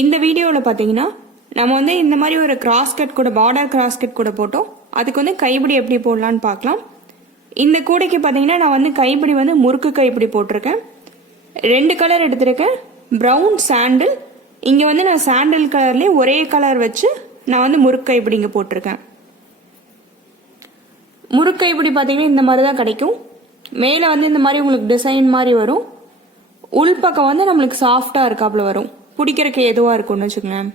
இந்த வீடியோவில் பார்த்தீங்கன்னா நம்ம வந்து இந்த மாதிரி ஒரு கிராஸ்கட் கூட பார்டர் கிராஸ்கட் கூட போட்டோம். அதுக்கு வந்து கைப்பிடி எப்படி போடலான்னு பார்க்கலாம். இந்த கூடைக்கு பார்த்தீங்கன்னா நான் வந்து கைப்பிடி வந்து முறுக்கு கைப்பிடி போட்டிருக்கேன். 2 கலர் எடுத்திருக்கேன், ப்ரௌன் சாண்டில். இங்கே வந்து நான் சாண்டில் கலர்லேயே ஒரே கலர் வச்சு நான் வந்து முறுக்கு கைப்பிடி இங்கே போட்டிருக்கேன். முறுக்கு கைப்பிடி பார்த்தீங்கன்னா இந்த மாதிரி தான் கிடைக்கும். மேலே வந்து இந்த மாதிரி உங்களுக்கு டிசைன் மாதிரி வரும். உள்பக்கம் வந்து நம்மளுக்கு சாஃப்டாக இருக்காப்புல வரும், பிடிக்கிறதுக்கு எதுவாக இருக்கும்னு வச்சுக்கோங்களேன்.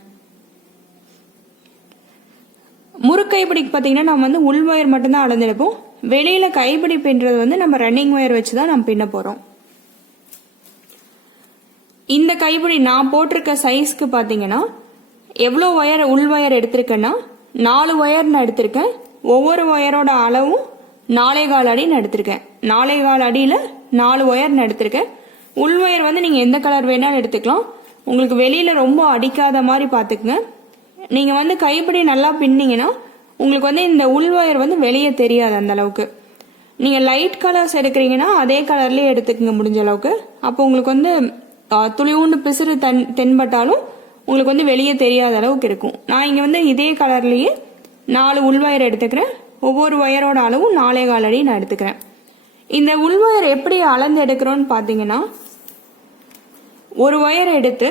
முறுக்கு கைப்பிடிக்கு பார்த்தீங்கன்னா நம்ம வந்து உள் ஒயர் மட்டும்தான் அளந்தெடுப்போம். வெளியில் கைப்பிடி பின்றது வந்து நம்ம ரன்னிங் ஒயர் வச்சு தான் நம்ம பின்ன போகிறோம். இந்த கைப்பிடி நான் போட்டிருக்க சைஸ்க்கு பார்த்தீங்கன்னா எவ்வளோ ஒயர் உள் ஒயர் எடுத்திருக்கேன்னா 4 ஒயர் நான் எடுத்திருக்கேன். ஒவ்வொரு ஒயரோட அளவும் 4.25 அடி நான் எடுத்திருக்கேன். 4.25 அடியில் 4 ஒயர் நான் எடுத்திருக்கேன். உள் ஒயர் வந்து நீங்கள் எந்த கலர் வேணாலும் எடுத்துக்கலாம். உங்களுக்கு வெளியில் ரொம்ப அடிக்காத மாதிரி பார்த்துக்குங்க. நீங்கள் வந்து கைப்பிடி நல்லா பின்னீங்கன்னா உங்களுக்கு வந்து இந்த உள் ஒயர் வந்து வெளியே தெரியாது அந்த அளவுக்கு. நீங்கள் லைட் கலர்ஸ் எடுக்கிறீங்கன்னா அதே கலர்லேயே எடுத்துக்கங்க முடிஞ்ச அளவுக்கு. அப்போ உங்களுக்கு வந்து துளியூண்டு பிசுறு தென்பட்டாலும் உங்களுக்கு வந்து வெளியே தெரியாத அளவுக்கு இருக்கும். நான் இங்கே வந்து இதே கலர்லேயே 4 உள் ஒயர் எடுத்துக்கிறேன். ஒவ்வொரு ஒயரோட அளவும் 4.25 அடி நான் எடுத்துக்கிறேன். இந்த உள் ஒயர் எப்படி அளந்து எடுக்கிறோன்னு பார்த்தீங்கன்னா ஒரு ஒயர் எடுத்து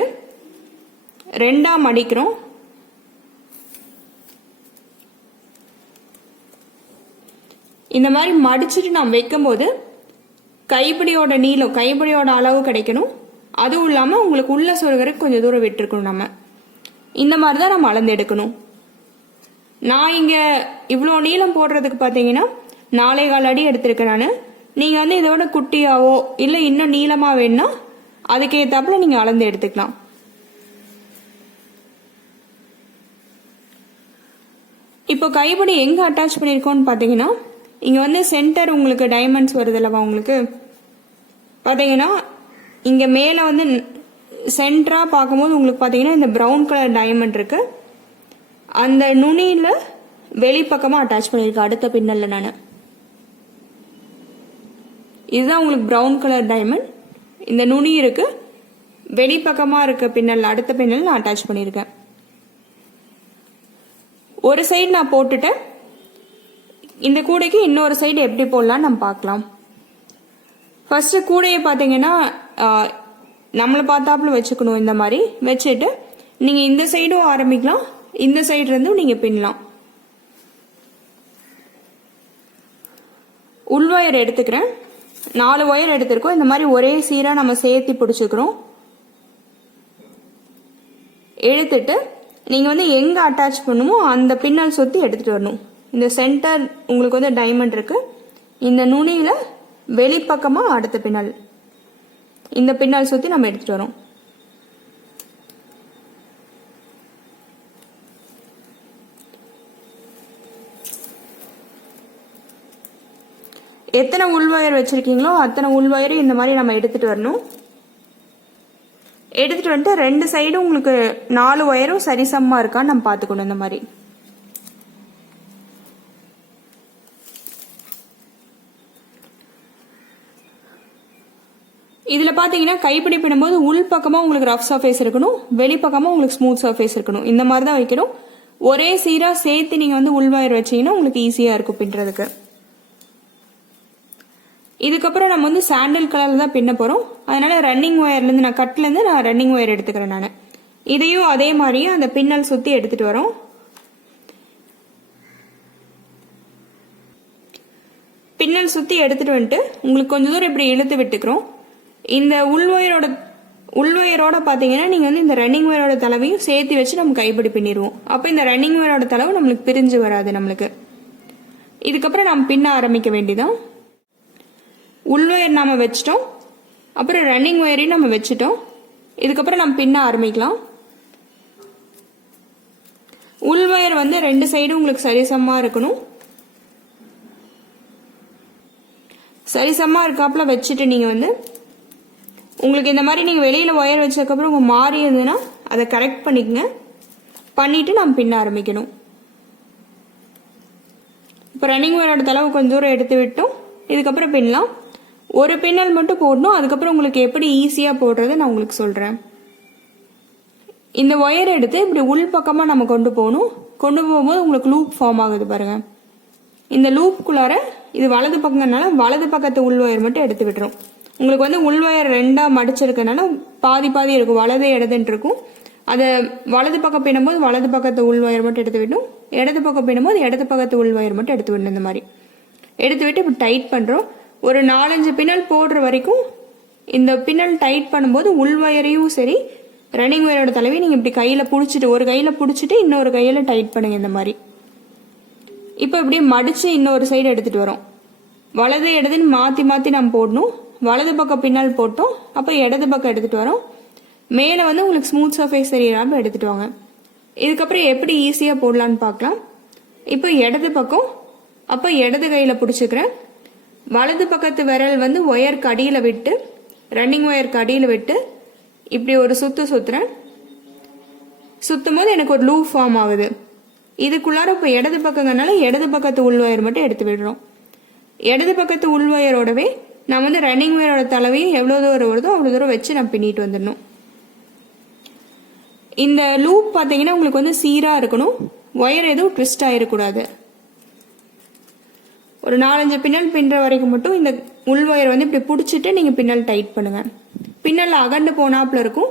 2ஆ மடிக்கிறோம். இந்த மாதிரி மடிச்சுட்டு நாம் வைக்கும்போது கைப்பிடியோட நீளம் கைப்பிடியோட அளவு கிடைக்கணும். அதுவும் இல்லாமல் உங்களுக்கு உள்ள சொருகிறதுக்கு கொஞ்சம் தூரம் விட்டுருக்கணும். நம்ம இந்த மாதிரி தான் நம்ம அளந்து எடுக்கணும். நான் இங்கே இவ்வளோ நீளம் போடுறதுக்கு பார்த்தீங்கன்னா 4.25 அடி எடுத்திருக்கேன் நான். நீங்கள் வந்து இதோட குட்டியாவோ இல்லை இன்னும் நீளமாக வேணும்னா அதுக்கேற்றாப்புல நீங்கள் அளந்து எடுத்துக்கலாம். இப்போ கைப்பிடி எங்கே அட்டாச் பண்ணியிருக்கோன்னு பார்த்தீங்கன்னா இங்கே வந்து சென்டர் உங்களுக்கு டைமண்ட்ஸ் வருது இல்லவா, உங்களுக்கு பார்த்தீங்கன்னா இங்கே மேலே வந்து சென்டராக பார்க்கும்போது உங்களுக்கு பார்த்தீங்கன்னா இந்த ப்ரௌன் கலர் டைமண்ட் இருக்கு. அந்த நுனியில் வெளிப்பக்கமாக அட்டாச் பண்ணியிருக்கேன் அடுத்த பின்னலில் நான். இதுதான் உங்களுக்கு ப்ரௌன் கலர் டைமண்ட். இந்த நுனி இருக்கு, வெளிப்பக்கமாக இருக்க பின்னல் அடுத்த பின்னல் நான் அட்டாச் பண்ணியிருக்கேன். ஒரு சைடு நான் போட்டுட்டேன். இந்த கூடைக்கு இன்னொரு சைடு எப்படி போடலான்னு நம்ம பார்க்கலாம். ஃபர்ஸ்ட் கூடையை பார்த்தீங்கன்னா நம்மளை பார்த்தாப்புல வச்சுக்கணும். இந்த மாதிரி வச்சுட்டு நீங்கள் இந்த சைடும் ஆரம்பிக்கலாம், இந்த சைடு இருந்தும் நீங்கள் பின்னலாம். உள் ஒயர் எடுத்துக்கிறேன். 4 ஒயர் எடுத்திருக்கோம். இந்த மாதிரி ஒரே சீராக நம்ம சேர்த்து பிடிச்சிக்கிறோம். எடுத்துட்டு நீங்கள் வந்து எங்கே அட்டாச் பண்ணுமோ அந்த பின்னல் சுற்றி எடுத்துகிட்டு வரணும். இந்த சென்டர் உங்களுக்கு வந்து டைமண்ட் இருக்கு, இந்த நுனியில் வெளிப்பக்கமாக அடுத்த பின்னல் இந்த பின்னல் சுற்றி நம்ம எடுத்துகிட்டு வரோம். எத்தனை உள் ஒயர் வச்சிருக்கீங்களோ அத்தனை உள் ஒயரும் இந்த மாதிரி நம்ம எடுத்துட்டு வரணும். எடுத்துட்டு வந்துட்டு 2 சைடும் உங்களுக்கு 4 ஒயரும் சரிசமமா இருக்கான்னு நம்ம பார்த்துக்கணும். இந்த மாதிரி இதுல பாத்தீங்கன்னா கைப்பிடி பின்னும்போது உள் பக்கமா உங்களுக்கு ரஃப் சர்ஃபேஸ் இருக்கணும், வெளிப்பக்கமா உங்களுக்கு ஸ்மூத் சர்ஃபேஸ் இருக்கணும். இந்த மாதிரி தான் வைக்கணும். ஒரே சீரா சேர்த்து நீங்க வந்து உள் ஒயர் வச்சீங்கன்னா உங்களுக்கு ஈஸியா இருக்கும் பின்றதுக்கு. இதுக்கப்புறம் நம்ம வந்து சாண்டில் கலர்ல தான் பின்ன போறோம். அதனால ரன்னிங் ஒயர்ல இருந்து நான் கட்ல இருந்து நான் ரன்னிங் ஒயர் எடுத்துக்கிறேன். நான் இதையும் அதே மாதிரியே அந்த பின்னல் சுத்தி எடுத்துட்டு வரோம். பின்னல் சுத்தி எடுத்துட்டு வந்துட்டு உங்களுக்கு கொஞ்சம் தூரம் இப்படி இழுத்து விட்டுக்கிறோம். இந்த உள் ஒயரோட பாத்தீங்கன்னா நீங்க வந்து இந்த ரன்னிங் ஒயரோட தளவையும் சேர்த்து வச்சு நம்ம கைப்பிடி பின்னிடுவோம். அப்ப இந்த ரன்னிங் ஒயரோட தளவு நம்மளுக்கு பிரிஞ்சு வராது நம்மளுக்கு. இதுக்கப்புறம் நம்ம பின்ன ஆரம்பிக்க வேண்டியதான். உள் ஒயர் நாம வச்சிட்டோம், அப்புறம் ரன்னிங் ஒயரையும் நம்ம வச்சிட்டோம். இதுக்கப்புறம் நம்ம பின்ன ஆரம்பிக்கலாம். உள் ஒயர் வந்து 2 சைடும் உங்களுக்கு சரிசமமா இருக்கணும். சரிசமமா இருக்காப்புல வச்சுட்டு நீங்க வந்து உங்களுக்கு இந்த மாதிரி நீங்க வெளியில ஒயர் வச்சதுக்கப்புறம் உங்க மாறி இருந்ததுன்னா அதை கரெக்ட் பண்ணிக்கங்க. பண்ணிட்டு நம்ம பின்ன ஆரம்பிக்கணும். இப்போ ரன்னிங் ஒயரோட தளவு கொஞ்சம் தூரம் எடுத்து விட்டோம். இதுக்கப்புறம் பின்னலாம். ஒரு பின்னல் மட்டும் போடணும். அதுக்கப்புறம் உங்களுக்கு எப்படி ஈஸியா போடுறது நான் உங்களுக்கு சொல்றேன். இந்த ஒயர் எடுத்து இப்படி உள் பக்கமாக நம்ம கொண்டு போகணும். கொண்டு போகும்போது உங்களுக்கு லூப் ஃபார்ம் ஆகுது பாருங்க. இந்த லூப்புக்குள்ளார இது வலது பக்கம்னால வலது பக்கத்து உள் ஒயர் மட்டும் எடுத்து விட்டுரும். உங்களுக்கு வந்து உள் ஒயர் 2ஆ மடிச்சிருக்கனால பாதி பாதி இருக்கும், வலது இடதுன்னு இருக்கும். அதை வலது பக்கம் பின்னும்போது வலது பக்கத்து உள் ஒயர் மட்டும் எடுத்து விடணும், இடது பக்கம் பின்னும்போது இடது பக்கத்து உள் ஒயர் மட்டும் எடுத்து விடணும். இந்த மாதிரி எடுத்து விட்டு இப்போ டைட் பண்ணுறோம். ஒரு 4-5 பின்னல் போடுற வரைக்கும் இந்த பின்னல் டைட் பண்ணும்போது உள் ஒயரையும் சரி ரன்னிங் ஒயரோட தலைவி நீங்கள் இப்படி கையில் பிடிச்சிட்டு ஒரு கையில் பிடிச்சிட்டு இன்னொரு கையில் டைட் பண்ணுங்க இந்த மாதிரி. இப்போ இப்படியே மடித்து இன்னொரு சைடு எடுத்துகிட்டு வரோம். வலது இடதுன்னு மாற்றி மாற்றி நம்ம போடணும். வலது பக்கம் பின்னால் போட்டோம், அப்போ இடது பக்கம் எடுத்துகிட்டு வரோம். மேலே வந்து உங்களுக்கு ஸ்மூத் சர்ஃபேஸ் தெரியாம எடுத்துகிட்டு வாங்க. இதுக்கப்புறம் எப்படி ஈஸியாக போடலான்னு பார்க்கலாம். இப்போ இடது பக்கம், அப்போ இடது கையில் பிடிச்சிக்கிறேன். வலது பக்கத்து விரல் வந்து ஒயர் கடியில் விட்டு ரன்னிங் ஒயர் கடியில் விட்டு இப்படி ஒரு சுற்றுறேன். சுற்றும் போது எனக்கு ஒரு லூப் ஃபார்ம் ஆகுது. இதுக்குள்ளார இப்போ இடது பக்கங்கனால இடது பக்கத்து உள் ஒயர் மட்டும் எடுத்து விடுறோம். இடது பக்கத்து உள் ஒயரோடவே நான் வந்து ரன்னிங் ஒயரோட தலைவையும் எவ்வளோ தூரம் வருதோ அவ்வளோ தூரம் வச்சு நான் பின்னிட்டு வந்துடணும். இந்த லூப் பார்த்தீங்கன்னா உங்களுக்கு வந்து சீராக இருக்கணும், ஒயர் எதுவும் ட்விஸ்ட் ஆகிடக்கூடாது. ஒரு 4-5 பின்னல் பின்னுற வரைக்கும் மட்டும் இந்த உள் ஒயர் வந்து இப்படி பிடிச்சிட்டு நீங்கள் பின்னல் டைட் பண்ணுங்க. பின்னல் அகண்டு போனாப்புல இருக்கும்,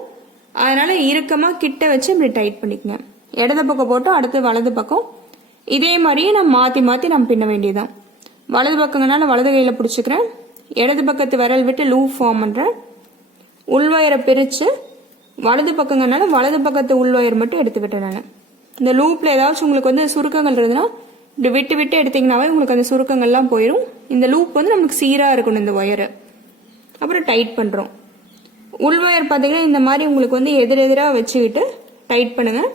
அதனால இறுக்கமாக கிட்ட வச்சு இப்படி டைட் பண்ணிக்கங்க. இடது பக்கம் போட்டு அடுத்து வலது பக்கம் இதே மாதிரியே நம்ம மாற்றி மாற்றி நம்ம பின்ன வேண்டியதுதான். வலது பக்கங்கனால வலது கையில் பிடிச்சிக்கிறேன், இடது பக்கத்து விரல் விட்டு லூப் ஃபார்ம் பண்ணுறேன். உள் ஒயரை பிரித்து வலது பக்கங்கனால வலது பக்கத்து உள் ஒயர் மட்டும் எடுத்துக்கிட்டேன் நான். இந்த லூப்பில் ஏதாச்சும் உங்களுக்கு வந்து சுருக்கங்கள் இருந்ததுன்னா இப்படி விட்டு விட்டு எடுத்தீங்கன்னாவே உங்களுக்கு அந்த சுருக்கங்கள்லாம் போயிடும். இந்த லூப் வந்து நமக்கு சீராக இருக்கணும் இந்த ஒயரு. அப்புறம் டைட் பண்ணுறோம். உள் ஒயர் பார்த்தீங்கன்னா இந்த மாதிரி உங்களுக்கு வந்து எதிரெதிராக வச்சுக்கிட்டு டைட் பண்ணுங்கள்.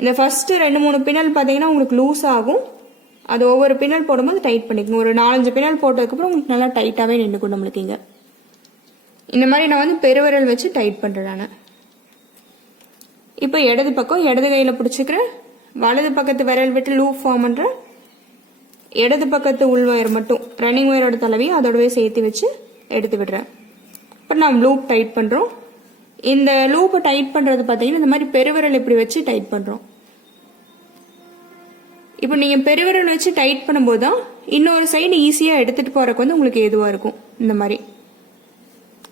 இந்த ஃபஸ்ட்டு 2-3 பின்னல் பார்த்தீங்கன்னா உங்களுக்கு லூஸ் ஆகும், அது ஒவ்வொரு பின்னல் போடும்போது டைட் பண்ணிக்கோங்க. ஒரு 4-5 பின்னல் போட்டதுக்கப்புறம் உங்களுக்கு நல்லா டைட்டாகவே நின்றுக்கும் நம்மளுக்கு. இங்கே இந்த மாதிரி நான் வந்து பெருவிரல் வச்சு டைட் பண்ணுறேன் நான். இப்போ இடது பக்கம் இடது கையில் பிடிச்சிக்கிறேன், வலது பக்கத்து விரல் விட்டு லூப் ஃபார்ம் பண்ணுறேன். இடது பக்கத்து உள் ஒயர் மட்டும் ரன்னிங் ஒயரோட தலைவையும் அதோடவே சேர்த்து வச்சு எடுத்து விடுறேன். இப்போ நம்ம லூப் டைட் பண்ணுறோம். இந்த லூப்பை டைட் பண்ணுறது பார்த்தீங்கன்னா இந்த மாதிரி பெருவிரல் இப்படி வச்சு டைட் பண்ணுறோம். இப்போ நீங்கள் பெருவிரல் வச்சு டைட் பண்ணும்போது தான் இன்னொரு சைடு ஈஸியாக எடுத்துகிட்டு போகிறக்கு வந்து உங்களுக்கு ஏதுவாக இருக்கும். இந்த மாதிரி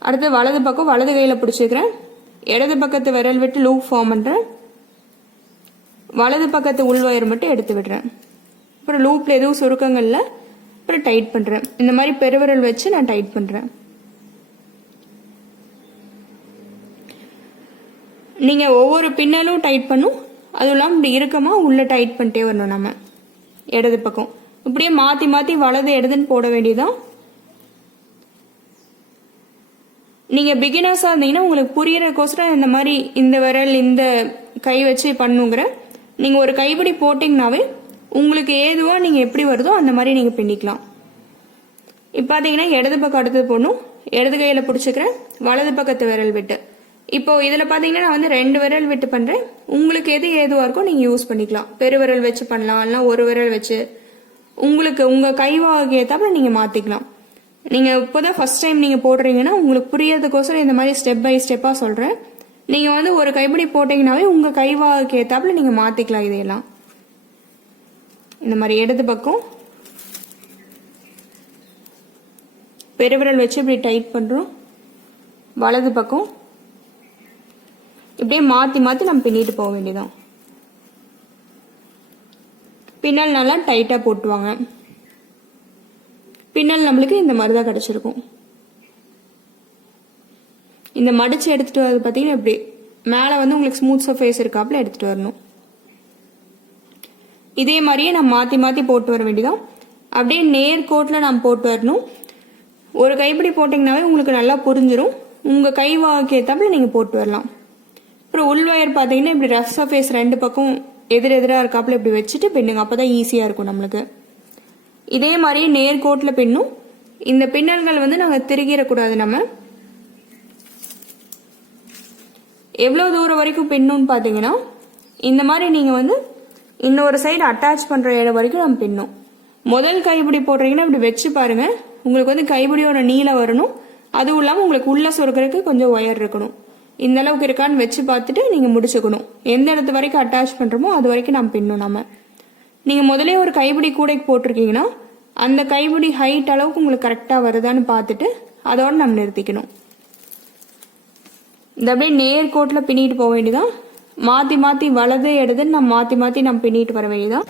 அடுத்து வலது பக்கம் வலது கையில் பிடிச்சிக்கிறேன், இடது பக்கத்து விரல் விட்டு லூப் ஃபார்ம் பண்ணுறேன், வலது பக்கத்து உள் ஒயர் மட்டும் எடுத்து விடுறேன். அப்புறம் லூப்பில் எதுவும் சுருக்கங்கள்ல அப்புறம் டைட் பண்ணுறேன். இந்த மாதிரி பெருவிரல் வச்சு நான் டைட் பண்ணுறேன். நீங்கள் ஒவ்வொரு பின்னலும் டைட் பண்ணும், அதுவும் இல்லாமல் இப்படி இறுக்கமாக உள்ளே டைட் பண்ணிட்டே வரணும். நம்ம இடது பக்கம் இப்படியே மாற்றி மாற்றி வலது இடதுன்னு போட வேண்டியதான். நீங்கள் பிகினர்ஸாக இருந்தீங்கன்னா உங்களுக்கு புரியறதுக்கோசரம் இந்த மாதிரி இந்த விரல் இந்த கை வச்சு பண்ணுங்கிற நீங்கள் ஒரு கைப்பிடி போட்டிங்கனாவே உங்களுக்கு ஏதுவாக நீங்கள் எப்படி வருதோ அந்த மாதிரி நீங்கள் பின்னிக்கலாம். இப்போ பார்த்தீங்கன்னா இடது பக்கம் அடுத்தது போடணும். இடது கையில் பிடிச்சிக்கிறேன், வலது பக்கத்து விரல் விட்டு. இப்போ இதில் பார்த்தீங்கன்னா நான் வந்து 2 விரல் விட்டு பண்ணுறேன். உங்களுக்கு எது ஏதுவாக இருக்கோ நீங்கள் யூஸ் பண்ணிக்கலாம். பெருவிரல் வச்சு பண்ணலாம், இல்லைனா ஒரு விரல் வச்சு உங்களுக்கு உங்கள் கைவாக ஏற்றாப்புல நீங்கள் மாற்றிக்கலாம். நீங்கள் இப்போ தான் ஃபஸ்ட் டைம் நீங்கள் போடுறீங்கன்னா உங்களுக்கு புரியறதுக்கோசரம் இந்த மாதிரி ஸ்டெப் பை ஸ்டெப்பாக சொல்கிறேன். நீங்கள் வந்து ஒரு கைப்பிடி போட்டிங்கனாவே உங்கள் கைவாக ஏற்றாப்புல நீங்கள் மாற்றிக்கலாம். இதையெல்லாம் இந்த மாதிரி இடது பக்கம் பெருவிரல் வச்சு இப்படி டைட் பண்ணுறோம், வலது பக்கம் இப்படியே மாற்றி மாற்றி நம்ம பின்னிட்டு போக வேண்டியதான். பின்னல் நல்லா டைட்டாக போட்டுவாங்க. பின்னல் நம்மளுக்கு இந்த மாதிரி தான் கிடச்சிருக்கும். இந்த மடிச்சு எடுத்துகிட்டு வரது பார்த்தீங்கன்னா இப்படி மேலே வந்து உங்களுக்கு ஸ்மூத் சர்ஃபேஸ் இருக்காப்புல எடுத்துகிட்டு வரணும். இதே மாதிரியே நம்ம மாற்றி மாற்றி போட்டு வர வேண்டியதான். அப்படியே நேர்கோட்டில் நம்ம போட்டு வரணும். ஒரு கைப்பிடி போட்டிங்கனாவே உங்களுக்கு நல்லா புரிஞ்சிடும். உங்கள் கை வாக்கேத்தாப்புல நீங்கள் போட்டு வரலாம். அப்புறம் உள் ஒயர் பார்த்தீங்கன்னா இப்படி ரஃப் சர்ஃபேஸ் 2 பக்கம் எதிரெதிராக இருக்காப்புல இப்படி வச்சுட்டு பின்னுங்க, அப்போ தான் ஈஸியாக இருக்கும் நம்மளுக்கு. இதே மாதிரியே நேர்கோட்டில் பின்னும். இந்த பின்னல்கள் வந்து நாங்கள் திருகிடக்கூடாது. நம்ம எவ்வளோ தூரம் வரைக்கும் பின்னும்னு பார்த்தீங்கன்னா இந்த மாதிரி நீங்கள் வந்து இன்னொரு சைடு அட்டாச் பண்ணுற இடம் வரைக்கும் நம்ம பின்னும். முதல் கைப்பிடி போடுறீங்கன்னா இப்படி வச்சு பாருங்க, உங்களுக்கு வந்து கைப்பிடியோட நீளம் வரணும். அதுவும் இல்லாமல் உங்களுக்கு உள்ள சொருக்கிறதுக்கு கொஞ்சம் ஒயர் இருக்கணும். இந்த அளவுக்கு இருக்கான்னு வச்சு பார்த்துட்டு நீங்கள் முடிச்சுக்கணும். எந்த இடத்து வரைக்கும் அட்டாச் பண்ணுறோமோ அது வரைக்கும் நம்ம பின்னணும். நம்ம நீங்கள் முதலே ஒரு கைப்பிடி கூடைக்கு போட்டிருக்கீங்கன்னா அந்த கைப்பிடி ஹைட் அளவுக்கு உங்களுக்கு கரெக்டாக வருதான்னு பார்த்துட்டு அதோடு நம்ம நிறுத்திக்கணும். இந்த அப்படியே நேர்கோட்டில் பின்னிட்டு போக வேண்டியதான். மாற்றி மாற்றி வலது இடதுன்னு நம்ம மாற்றி மாற்றி நம்ம பின்னிட்டு வர வேண்டியதான்.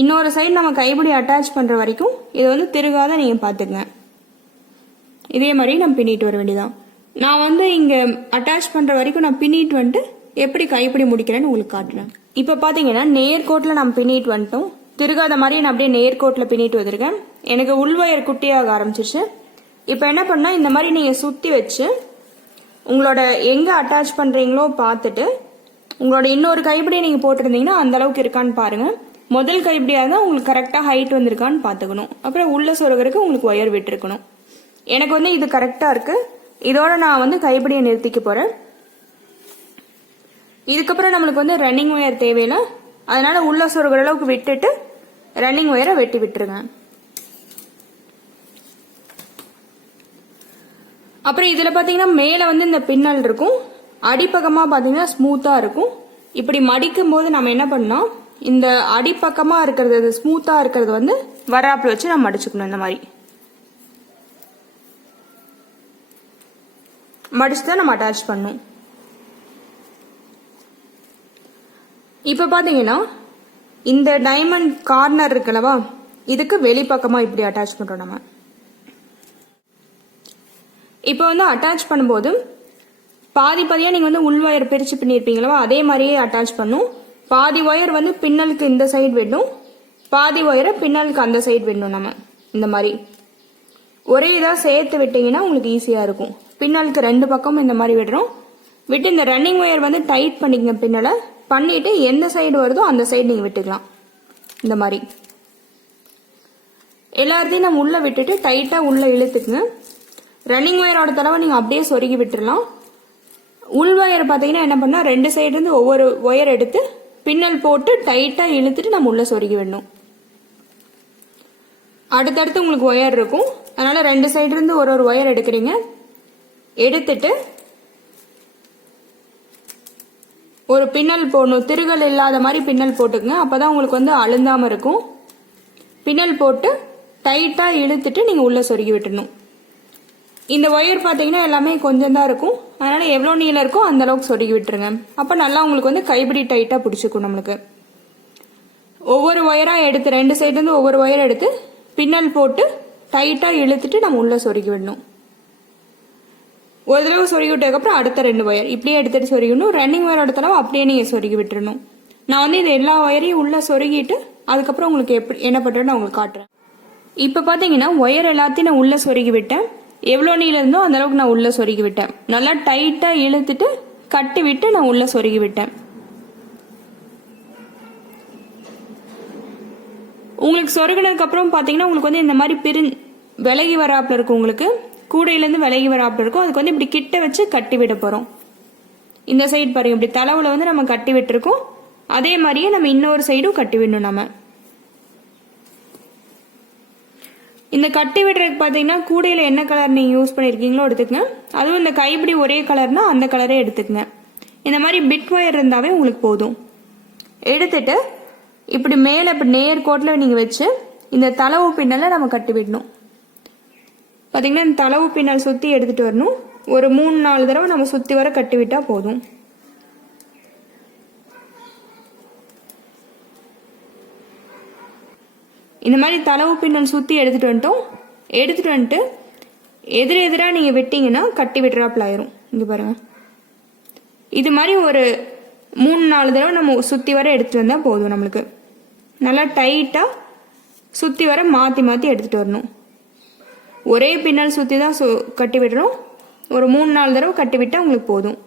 இன்னொரு சைடு நம்ம கைப்பிடி அட்டாச் பண்ணுற வரைக்கும் இது வந்து திருகாத நீங்கள் பார்த்துக்குங்க. இதே மாதிரி நம்ம பின்னிட்டு வர வேண்டியதான். நான் இங்கே அட்டாச் பண்ணுற வரைக்கும் நான் பின்னிட்டு வந்துட்டு எப்படி கைப்பிடி முடிக்கிறேன்னு உங்களுக்கு காட்டுறேன். இப்போ பார்த்தீங்கன்னா நேர்கோட்டில் நம்ம பின்னிட்டு வந்துட்டோம். திருகாத மாதிரி நான் அப்படியே நேர்கோட்டில் பின்னிட்டு வந்திருக்கேன். எனக்கு உள்வயர் குட்டியாக ஆரம்பிச்சிருச்சு. இப்போ என்ன பண்ணால் இந்த மாதிரி நீங்கள் சுற்றி வச்சு உங்களோட எங்கே அட்டாச் பண்ணுறீங்களோ பார்த்துட்டு உங்களோட இன்னொரு கைப்பிடி நீங்கள் போட்டிருந்தீங்கன்னா அந்த அளவுக்கு இருக்கான்னு பாருங்கள். முதல் கைப்பிடியாக இருந்தால் உங்களுக்கு கரெக்டாக ஹைட் வந்திருக்கான்னு பார்த்துக்கணும். அப்புறம் உள்ள சொருகிறதுக்கு உங்களுக்கு ஒயர் விட்டுருக்கணும். எனக்கு இது கரெக்டாக இருக்குது. இதோட நான் கைப்பிடியை நிறுத்திக்க போகிறேன். இதுக்கப்புறம் நம்மளுக்கு ரன்னிங் ஒயர் தேவையில்லை. அதனால உள்ள சொருகிற அளவுக்கு விட்டுட்டு ரன்னிங் ஒயரை வெட்டி விட்டுருங்க. அப்புறம் இதில் பார்த்தீங்கன்னா மேலே இந்த பின்னல் இருக்கும். அடிப்பக்கமாக பார்த்தீங்கன்னா ஸ்மூத்தாக இருக்கும். இப்படி மடிக்கும் போது நம்ம என்ன பண்ணோம், இந்த அடிப்பக்கமாக இருக்கிறது ஸ்மூத்தாக இருக்கிறது வராப்பில் வச்சு நம்ம மடிச்சுக்கணும். இந்த மாதிரி மடிச்சு தான் நம்ம அட்டாச் பண்ணணும். இப்போ பார்த்தீங்கன்னா இந்த டைமண்ட் கார்னர் இருக்குல்லவா, இதுக்கு வெளிப்பக்கமாக இப்படி அட்டாச் பண்ணுறோம் நம்ம. இப்போ அட்டாச் பண்ணும்போது பாதி பாதியாக நீங்கள் உள் ஒயர் பிரித்து பின்னிருப்பீங்களவா, அதே மாதிரியே அட்டாச் பண்ணும். பாதி ஒயர் பின்னலுக்கு இந்த சைடு விடணும், பாதி ஒயரை பின்னலுக்கு அந்த சைடு விடணும். நம்ம இந்த மாதிரி ஒரே இதாக சேர்த்து விட்டீங்கன்னா உங்களுக்கு ஈஸியாக இருக்கும். பின்னலுக்கு ரெண்டு பக்கமும் இந்த மாதிரி விடுறோம். விட்டு இந்த ரன்னிங் ஒயர் டைட் பண்ணிக்கங்க. பின்னலை பண்ணிட்டு எந்த சைடு வருதோ அந்த சைடு நீங்கள் விட்டுக்கலாம். இந்த மாதிரி எல்லாத்தையும் நம்ம உள்ளே விட்டுட்டு டைட்டாக உள்ளே இழுத்துக்குங்க. ரன்னிங் ஒயரோட தடவை நீங்கள் அப்படியே சொருகி விட்டுடலாம். உள் ஒயர் பார்த்தீங்கன்னா என்ன பண்ணால் ரெண்டு சைடுலேருந்து ஒவ்வொரு ஒயர் எடுத்து பின்னல் போட்டு டைட்டாக இழுத்துட்டு நம்ம உள்ளே சொருகி விடணும். அடுத்தடுத்து உங்களுக்கு ஒயர் இருக்கும். அதனால் ரெண்டு சைடுலேருந்து ஒரு ஒயர் எடுக்கிறீங்க. எடுத்துட்டு ஒரு பின்னல் போடணும். திருகல் இல்லாத மாதிரி பின்னல் போட்டுக்குங்க. அப்போ தான் உங்களுக்கு அழுந்தாமல் இருக்கும். பின்னல் போட்டு டைட்டாக இழுத்துட்டு நீங்கள் உள்ளே சொருகி விட்டுடணும். இந்த ஒயர் பார்த்தீங்கன்னா எல்லாமே கொஞ்சம் தான் இருக்கும். அதனால் எவ்வளோ நீளம் இருக்கோ அந்த அளவுக்கு சொருகி விட்டுருங்க. அப்போ நல்லா உங்களுக்கு கைப்பிடி டைட்டாக பிடிச்சிக்கும். நம்மளுக்கு ஒவ்வொரு ஒயராக எடுத்து ரெண்டு சைடுலேருந்து ஒவ்வொரு ஒயர் எடுத்து பின்னல் போட்டு டைட்டாக இழுத்துட்டு நம்ம உள்ளே சொருகி விடணும். ஒரு தடவை சொருகி விட்டதுக்கப்புறம் அடுத்த ரெண்டு ஒயர் இப்படியே எடுத்துகிட்டு சொருகிடணும். ரன்னிங் ஒயரோட தடவை அப்படியே நீங்கள் சொருகி விட்டுறணும். நான் இது எல்லா ஒயரையும் உள்ளே சொருகிட்டு அதுக்கப்புறம் உங்களுக்கு எப்படி என்ன பண்ணுறேன்னு நான் உங்களுக்கு காட்டுறேன். இப்போ பார்த்தீங்கன்னா ஒயர் எல்லாத்தையும் நான் உள்ளே சொருகி விட்டேன். எவ்வளோ நீளம் இருந்தோ அந்த அளவுக்கு நான் உள்ளே சொருகி விட்டேன். நல்லா டைட்டாக இழுத்துட்டு கட்டி விட்டு நான் உள்ளே சொருகி விட்டேன். உங்களுக்கு சொருகினதுக்கப்புறம் பார்த்தீங்கன்னா உங்களுக்கு இந்த மாதிரி விலகி வராப்பில் இருக்கும். உங்களுக்கு கூடையிலேருந்து விலகி வராப்பில் இருக்கும். அதுக்கு இப்படி கிட்ட வச்சு கட்டி விட போகிறோம். இந்த சைடு பாருங்க, இப்படி தளவில் நம்ம கட்டி விட்டுருக்கோம். அதே மாதிரியே நம்ம இன்னொரு சைடும் கட்டி விடணும். நம்ம இந்த கட்டி விடுறதுக்கு பார்த்தீங்கன்னா கூடையில் என்ன கலர் நீங்கள் யூஸ் பண்ணியிருக்கீங்களோ எடுத்துக்கங்க. அதுவும் இந்த கைப்பிடி ஒரே கலர்னா அந்த கலரே எடுத்துக்கங்க. இந்த மாதிரி பிட் ஒயர் இருந்தாவே உங்களுக்கு போதும். எடுத்துட்டு இப்படி மேலே இப்படி நேர்கோட்டில் நீங்கள் வச்சு இந்த தளவு பின்னலை நம்ம கட்டி விடணும். பார்த்தீங்கன்னா இந்த தளவு பின்னல் சுற்றி எடுத்துகிட்டு வரணும். ஒரு 3-4 தடவை நம்ம சுற்றி வர கட்டி விட்டால் போதும். இந்த மாதிரி தளவு பின்னல் சுற்றி எடுத்துகிட்டு வந்துட்டோம். எடுத்துகிட்டு வந்துட்டு எதிராக நீங்கள் விட்டீங்கன்னா கட்டி விட்டுறாப்பில் ஆயிரும். இங்கே பாருங்கள், இது மாதிரி ஒரு 3-4 தடவை நம்ம சுற்றி வர எடுத்துகிட்டு வந்தால் போதும். நம்மளுக்கு நல்லா டைட்டாக சுற்றி வர மாற்றி மாற்றி எடுத்துகிட்டு வரணும். ஒரே பின்னல் சுற்றி தான் கட்டி விடுறோம். ஒரு 3-4 தடவை கட்டி விட்டால் உங்களுக்கு போதும்.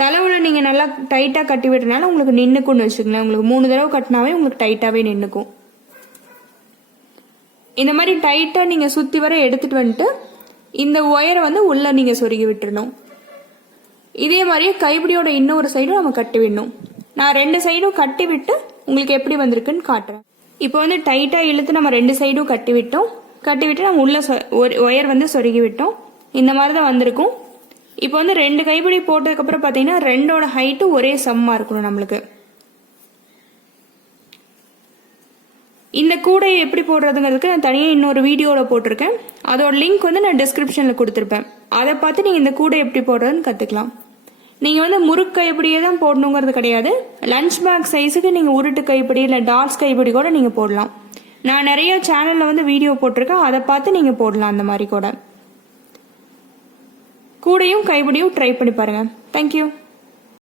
தளவில் நீங்கள் நல்லா டைட்டாக கட்டி விடுறதுனால உங்களுக்கு நின்றுக்குன்னு வச்சுக்கோங்களேன். உங்களுக்கு 3 தடவை கட்டினாவே உங்களுக்கு டைட்டாகவே நின்றுக்கும். இந்த மாதிரி டைட்டாக நீங்கள் சுற்றி வர எடுத்துகிட்டு வந்துட்டு இந்த ஒயரை உள்ளே நீங்கள் சொருகி விட்டுறணும். இதே மாதிரியே கைப்பிடியோட இன்னொரு சைடும் நம்ம கட்டி விடணும். நான் 2 சைடும் கட்டி விட்டு உங்களுக்கு எப்படி வந்திருக்குன்னு காட்டுறேன். இப்போ வந்து டைட்டாக இழுத்து நம்ம 2 சைடும் கட்டி விட்டு நம்ம உள்ள ஒயர் வந்து சொருகி விட்டோம். இந்த மாதிரி தான் வந்திருக்கும். இப்போ வந்து 2 கைப்பிடி போட்டதுக்கப்புறம் பார்த்தீங்கன்னா 2ஓட ஹைட்டு ஒரே சம்மாக இருக்கணும் நம்மளுக்கு. இந்த கூடையை எப்படி போடுறதுங்கிறதுக்கு நான் தனியாக இன்னொரு வீடியோவில் போட்டிருக்கேன். அதோட லிங்க் வந்து நான் டிஸ்கிரிப்ஷனில் கொடுத்துருப்பேன். அதை பார்த்து நீங்கள் இந்த கூடை எப்படி போடுறதுன்னு கற்றுக்கலாம். நீங்கள் வந்து முறுக்கு கைப்பிடியே தான் போடணுங்கிறது கிடையாது. லஞ்ச் பேக் சைஸுக்கு நீங்கள் உருட்டு கைப்பிடி இல்லை டால்ஸ் கைப்பிடி கூட நீங்கள் போடலாம். நான் நிறைய சேனலில் வந்து வீடியோ போட்டிருக்கேன். அதை பார்த்து நீங்கள் போடலாம். அந்த மாதிரி கூடையும் கைப்பிடியும் ட்ரை பண்ணி பாருங்கள். தேங்க்யூ.